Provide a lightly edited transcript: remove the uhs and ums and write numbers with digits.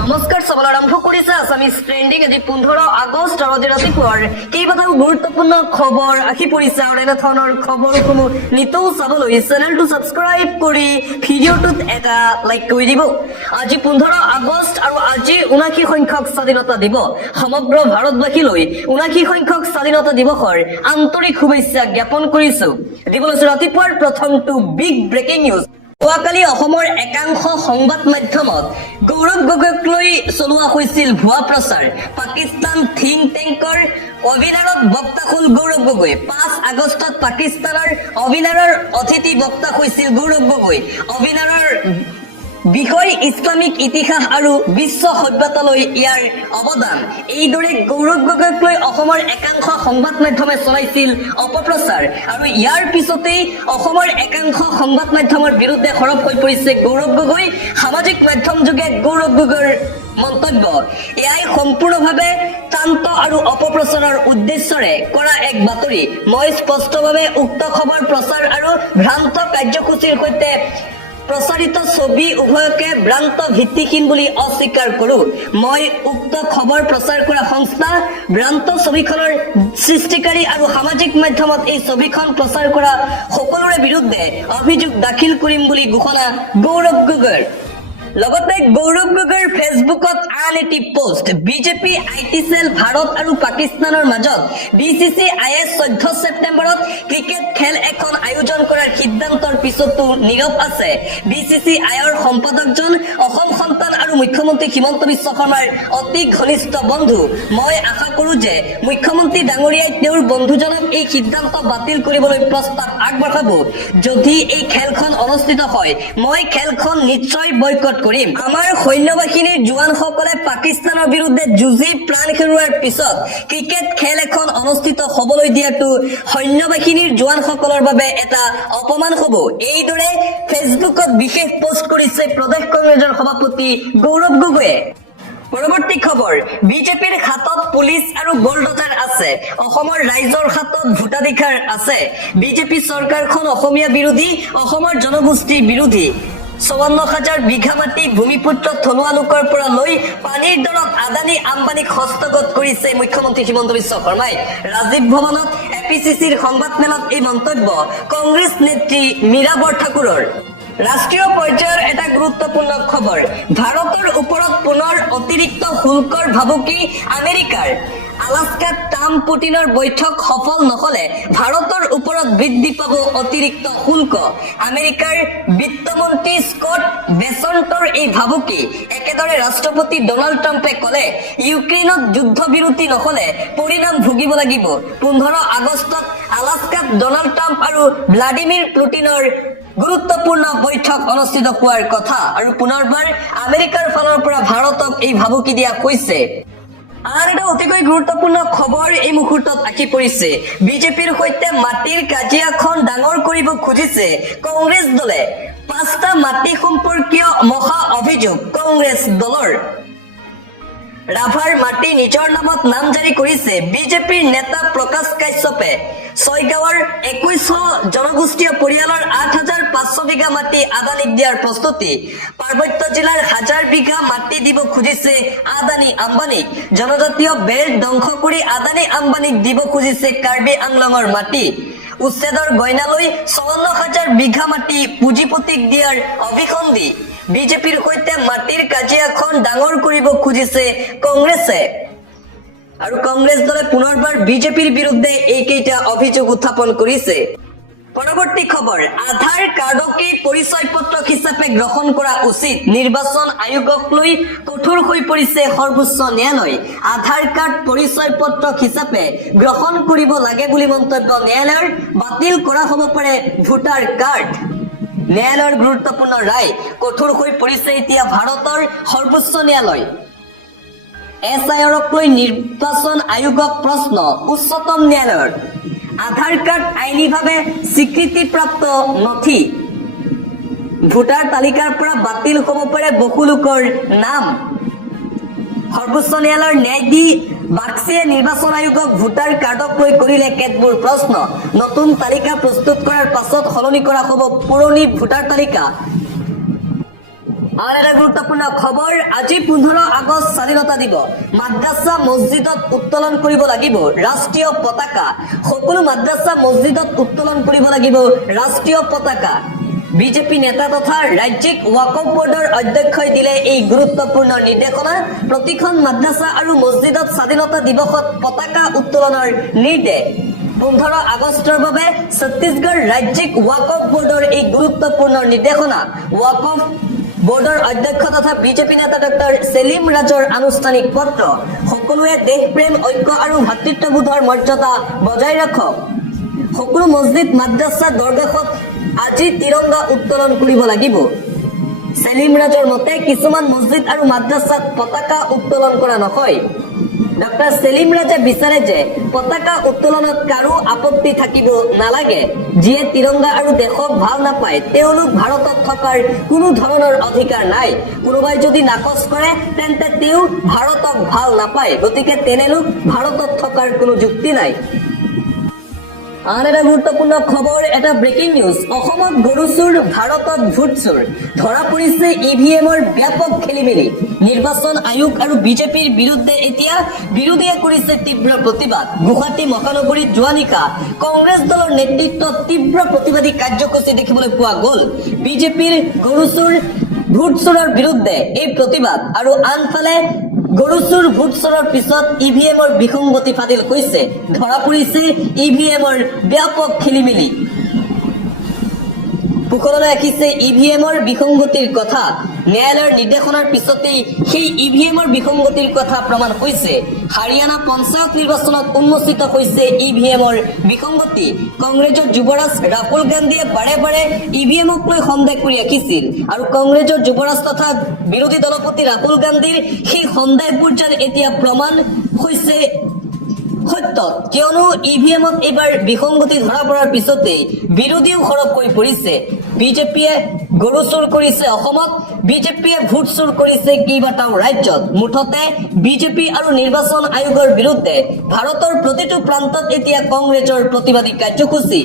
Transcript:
নমস্কাৰ সবল আৰম্ভ কৰিছে আছামিজ ট্ৰেণ্ডিং আজি 15 আগষ্ট আৰু আজি ৰাতিপুৱাৰ কেইবাটাও গুৰুত্বপূৰ্ণ খবৰ আহি পৰিছে আৰু এনে ধৰণৰ খবৰসমূহ নিতৌ চাবলৈ চেনেলটো ছাবস্ক্ৰাইব কৰি ভিডিঅ'টোত এটা লাইক কৰি দিব। আজি 15 আগষ্ট আৰু আজি 79 সংখ্যক স্বাধীনতা দিৱস সমগ্ৰ ভাৰতবাসীলৈ 79 সংখ্যক স্বাধীনতা দিৱসৰ আন্তৰিক শুভেচ্ছা জ্ঞাপন কৰিছো। দিবলৈ ৰাতিপুৱাৰ প্ৰথমটো বিগ ব্ৰেকিং নিউজ। যোৱাকালি অসমৰ একাংশ সংবাদ মাধ্যমত গৌৰৱ গগৈক লৈ চলোৱা হৈছিল ভুৱা প্ৰচাৰ। পাকিস্তান থিংক টেংকৰ অভিনাৰত বক্তা হ'ল গৌৰৱ গগৈ। 5 আগষ্টত পাকিস্তানৰ অভিনাৰৰ অতিথি বক্তা হৈছিল গৌৰৱ গগৈ। অভিনাৰৰ বিষয় ইছলামিক ইতিহাস আৰু বিশ্ব সভ্যতালৈ ইয়াৰ অৱদান। এইদৰে গৌৰৱ গগৈক লৈ অসমৰ একাংশ সংবাদ মাধ্যমে চলাইছিল অপপ্ৰচাৰ আৰু ইয়াৰ পিছতেই অসমৰ একাংশ সংবাদ মাধ্যমৰ বিৰুদ্ধে সৰব হৈ পৰিছে গৌৰৱ গগৈ। সামাজিক মাধ্যম যোগে গৌৰৱ গগৈৰ মন্তব্য এয়াই সম্পূৰ্ণভাৱে শান্ত আৰু অপপ্ৰচাৰৰ উদ্দেশ্যৰে কৰা এক বাতৰি। মই স্পষ্টভাৱে উক্ত খবৰ প্ৰচাৰ আৰু ভ্ৰান্ত কাৰ্যসূচীৰ সৈতে প্ৰচাৰিত ছবি উভয়কে ভ্ৰান্ত ভিত্তিহীন বুলি অস্বীকাৰ কৰো। মই উক্ত খবৰ প্ৰচাৰ কৰা সংস্থা ভ্ৰান্ত ছবিখনৰ সৃষ্টিকাৰী আৰু সামাজিক মাধ্যমত এই ছবিখন প্ৰচাৰ কৰা সকলোৰে বিৰুদ্ধে অভিযোগ দাখিল কৰিম বুলি ঘোষণা গৌৰৱ গগৈৰ। লগতে গৌৰৱ গগৈৰ ফেচবুকত আন এটি পোষ্ট। বিজেপি আইটি সেল ভাৰত আৰু পাকিস্তানৰ মাজত BCCIয়ে 14 ছেপ্টেম্বৰত ক্ৰিকেট খেল এখন আয়োজন কৰাৰ সিদ্ধান্তৰ পিছতো নীৰৱ আছে। BCCIৰ সম্পাদকজন অসম সন্তান আৰু মুখ্যমন্ত্ৰী হিমন্ত বিশ্ব শৰ্মাৰ অতি ঘনিষ্ঠ বন্ধু। মই আশা কৰো যে মুখ্যমন্ত্ৰী ডাঙৰীয়াই তেওঁৰ বন্ধুজনক এই সিদ্ধান্ত বাতিল কৰিবলৈ প্ৰস্তাৱ আগবঢ়াব। যদি এই খেলখন অনুষ্ঠিত হয় মই খেলখন নিশ্চয় বয়কট কৰিম। আমাৰ সৈন্যবাহিনীৰ জোৱানসকলে পাকিস্তানৰ বিৰুদ্ধে যুঁজি প্ৰাণ হেৰুওৱাৰ পিছত ক্ৰিকেট খেল এখন অনুষ্ঠিত হ'বলৈ দিয়াটো সৈন্যবাহিনীৰ জোৱানসকলৰ বাবে এটা অপমান হ'ব। এইদৰে ফেচবুকত বিশেষ পোষ্ট কৰিছে প্ৰদেশ কংগ্ৰেছৰ সভাপতি গৌৰৱ গগৈয়ে। পৰৱৰ্তী খবৰ বিজেপিৰ হাতত পুলিচ আৰু বুলডোজাৰ আছে, অসমৰ ৰাইজৰ হাতত ভোটাধিকাৰ আছে। বিজেপি চৰকাৰখন অসমীয়া বিৰোধী, অসমৰ জনগোষ্ঠীৰ বিৰোধী। 54,000 বিঘা মাটি ভূমিপুত্ৰ থলুৱা লোকৰ পৰা লৈ পানীৰ দৰত আদানী আম্বানীক হস্তগত কৰিছে মুখ্যমন্ত্ৰী হিমন্ত বিশ্ব শৰ্মাই। ৰাজীৱ ভৱনত APCCৰ সংবাদ মেলত এই মন্তব্য কংগ্ৰেছ নেত্ৰী মীৰা বৰঠাকুৰৰ। ৰাষ্ট্ৰীয় পৰ্যায়ৰ এটা গুৰুত্বপূৰ্ণ খবৰ। ভাৰতৰ ওপৰত পুনৰ অতিৰিক্ত শুল্কৰ ভাবুকি আমেৰিকাৰ। আলাস্কাত ট্ৰাম্প পুটিনৰ বৈঠক সফল নহলে ভাৰতৰ ওপৰত বৃদ্ধি পাব অতিৰিক্ত শুল্ক। আমেৰিকাৰ বিত্তমন্ত্ৰী স্কট বেচন্টৰ এই ভাবুকি। একেদৰে ৰাষ্ট্ৰপতি ডনাল্ড ট্ৰাম্পে ক'লে ইউক্ৰেইনত যুদ্ধবিৰতি নহলে পৰিণাম ভুগিব লাগিব। 15 আগষ্টত আলাস্কাত ডনাল্ড ট্ৰাম্প আৰু ভ্লাডিমিৰ পুটিনৰ গুৰুত্বপূৰ্ণ বৈঠক অনুষ্ঠিত হোৱাৰ কথা আৰু পুনৰবাৰ আমেৰিকাৰ ফালৰ পৰা ভাৰতক এই ভাবুকি দিয়া হৈছে। আন এটা অতিকৈ গুৰুত্বপূৰ্ণ খবৰ এই মুহূৰ্তত আহি পৰিছে। বিজেপিৰ সৈতে মাটিৰ কাজিয়াখন ডাঙৰ কৰিব খুজিছে কংগ্ৰেছ দলে। 5টা মাটি সম্পৰ্কীয় মহা অভিযোগ কংগ্ৰেছ দলৰ। ৰাভাৰ মাটি নিজৰ নামত নামজাৰি কৰিছে বিজেপিৰ নেতা প্ৰকাশ কাশ্যপে। ছয়গাঁৱৰ 2100 জনগোষ্ঠীয় পৰিয়ালৰ 8,500 বিঘা মাটি আদানীক দিয়াৰ প্ৰস্তুতি। পাৰ্বত্য জিলাৰ 1000 বিঘা মাটি দিব খুজিছে আদানী আম্বানীক। জনজাতীয় বেল্ট ধ্বংস কৰি আদানী আম্বানীক দিব খুজিছে কাৰ্বি আংলঙৰ মাটি। উচ্ছেদৰ গইনালৈ 54,000 বিঘা মাটি পুঁজিপতিক দিয়াৰ অভিসন্ধি। বিজেপিৰ সৈতে মাটিৰ কাজিয়াখন ডাঙৰ কৰিব খুজিছে কংগ্ৰেছে আৰু কংগ্ৰেছ দলে পুনৰবাৰ বিজেপিৰ বিৰুদ্ধে এইকেইটা অভিযোগ উত্থাপন কৰিছে। পৰৱৰ্তী খবৰ আধাৰ কাৰ্ডকে পৰিচয় পত্ৰ হিচাপে গ্ৰহণ কৰা উচিত। নিৰ্বাচন আয়োগক লৈ কঠোৰ হৈ পৰিছে সৰ্বোচ্চ ন্যায়ালয়। আধাৰ কাৰ্ড পৰিচয় পত্ৰ হিচাপে গ্ৰহণ কৰিব লাগে বুলি মন্তব্য ন্যায়ালয়ৰ। বাতিল কৰা হ'ব পাৰে ভোটাৰ কাৰ্ড। ন্যায়ালয়ৰ গুৰুত্বপূৰ্ণ ৰায়। কঠোৰ হৈ পৰিছে এতিয়া ভাৰতৰ সৰ্বোচ্চ ন্যায়ালয়। SIRক লৈ নিৰ্বাচন আয়োগক প্ৰশ্ন উচ্চতম ন্যায়ালয়ৰ। আধাৰ কাৰ্ড আইনীভাৱে স্বীকৃতিপ্ৰাপ্ত নথি। ভোটাৰ তালিকাৰ পৰা বাতিল হ'ব পাৰে বহু লোকৰ নাম। সৰ্বোচ্চ ন্যায়ালয়ৰ ন্যায়াধীশ বাক্সিয়ে নিৰ্বাচন আয়োগক ভোটাৰ কাৰ্ডক লৈ কৰিলে কেতবোৰ প্ৰশ্ন। নতুন তালিকা প্ৰস্তুত কৰাৰ পাছত সলনি কৰা হ'ব পুৰণি ভোটাৰ তালিকা। আন এটা গুৰুত্বপূৰ্ণ খবৰ আজি 15 আগষ্ট স্বাধীনতা দিৱস মাদ্ৰাছা মছজিদত উত্তোলন কৰিব লাগিব ৰাষ্ট্ৰীয় পতাকা সকলো মাদ্ৰাছা মছজিদত উত্তোলন কৰিব লাগিব ৰাষ্ট্ৰীয় পতাকা বিজেপি নেতা তথা ৰাজ্যিক ৱাকফ বোৰ্ডৰ অধ্যক্ষই দিলে এই গুৰুত্বপূৰ্ণ নিৰ্দেশনা প্ৰতিখন মাদ্ৰাছা আৰু মছজিদত স্বাধীনতা দিৱসত পতাকা উত্তোলনৰ নিৰ্দেশ 15 আগষ্টৰ বাবে ছত্তীশগড় ৰাজ্যিক ৱাকফ বোৰ্ডৰ এই গুৰুত্বপূৰ্ণ নিৰ্দেশনা ৱাকফ বোৰ্ডৰ অধ্যক্ষ তথা বিজেপি নেতা ডক্টৰ সেলিম ৰাজৰ আনুষ্ঠানিক পত্ৰ সকলোৱে দেশপ্ৰেম ঐক্য আৰু ভাতৃত্ববোধৰ মৰ্যাদা বজাই ৰাখক সকলো মছজিদ মাদ্ৰাছা দৰগাহত আজি তিৰংগা উত্তোলন কৰিব লাগিব সেলিম ৰাজৰ মতে কিছুমান মছজিদ আৰু মাদ্ৰাছাত পতাকা উত্তোলন কৰা নহয় ডক্টৰ সেলিম ৰাজে বিচাৰে যে পতাকা উত্তোলনত কাৰো আপত্তি থাকিব নালাগে যিয়ে তিৰংগা আৰু দেশক ভাল নাপায় তেওঁলোক ভাৰতত থকাৰ কোনো ধৰণৰ অধিকাৰ নাই কোনোবাই যদি নাকচ কৰে তেন্তে তেওঁ ভাৰতক ভাল নাপায় গতিকে তেনেলোক ভাৰতত থকাৰ কোনো যুক্তি নাই আন এটা গুৰুত্বপূৰ্ণ খবৰ এটা ব্ৰেকিং নিউজ অসমত গৰু চুৰ ভাৰতত ভোট চুৰ ধৰা পৰিছে ইভিএমৰ ব্যাপক খেলিমেলি নিৰ্বাচন আয়োগ আৰু বিজেপিৰ বিৰুদ্ধে এতিয়া বিৰোধীয়ে কৰিছে তীব্ৰ প্ৰতিবাদ গুৱাহাটী মহানগৰীত যোৱা নিশা কংগ্ৰেছ দলৰ নেতৃত্বত তীব্ৰ প্ৰতিবাদী কাৰ্যসূচী দেখিবলৈ পোৱা গ'ল বিজেপিৰ গৰু চুৰ ভোট চুৰৰ বিৰুদ্ধে এই প্ৰতিবাদ আৰু আনফালে গৰু চুৰ ভোট চুৰৰ পিছত ইভিএমৰ বিসংগতি ফাদিল হৈছে ধৰা পৰিছে ইভিএমৰ ব্যাপক খেলিমেলি পোখৰলৈ ৰাখিছে ইভিএমৰ বিসংগতিৰ কথা ন্যায়ালয়ৰ নিৰ্দেশনাৰ পিছতেই সেই ইভিএমৰ বিসংগতিৰ কথা প্ৰমাণ হৈছে হাৰিয়ানা পঞ্চায়ত নিৰ্বাচনত উন্মোচিত হৈছে ইভিএমৰ বিসংগতি কংগ্ৰেছৰ যুৱৰাজ ৰাহুল গান্ধীয়ে বাৰে বাৰে ইভিএমক লৈ সন্দেহ কৰি ৰাখিছিল আৰু কংগ্ৰেছৰ যুৱৰাজ তথা বিৰোধী দলপতি ৰাহুল গান্ধীৰ সেই সন্দেহবোৰ যেন এতিয়া প্ৰমাণ হৈছে সত্য কিয়নো ইভিএমত এইবাৰ বিসংগতি ধৰা পৰাৰ পিছতে বিৰোধীও সৰব হৈ পৰিছে বিজেপিয়ে গৰু চুৰ কৰিছে অসমত বিজেপিয়ে ভোট চুৰ কৰিছে কেইবাটাও ৰাজ্যত মুঠতে বিজেপি আৰু নিৰ্বাচন আয়োগৰ বিৰুদ্ধে ভাৰতৰ প্ৰতিটো প্ৰান্তত এতিয়া কংগ্ৰেছৰ প্ৰতিবাদী কাৰ্যসূচী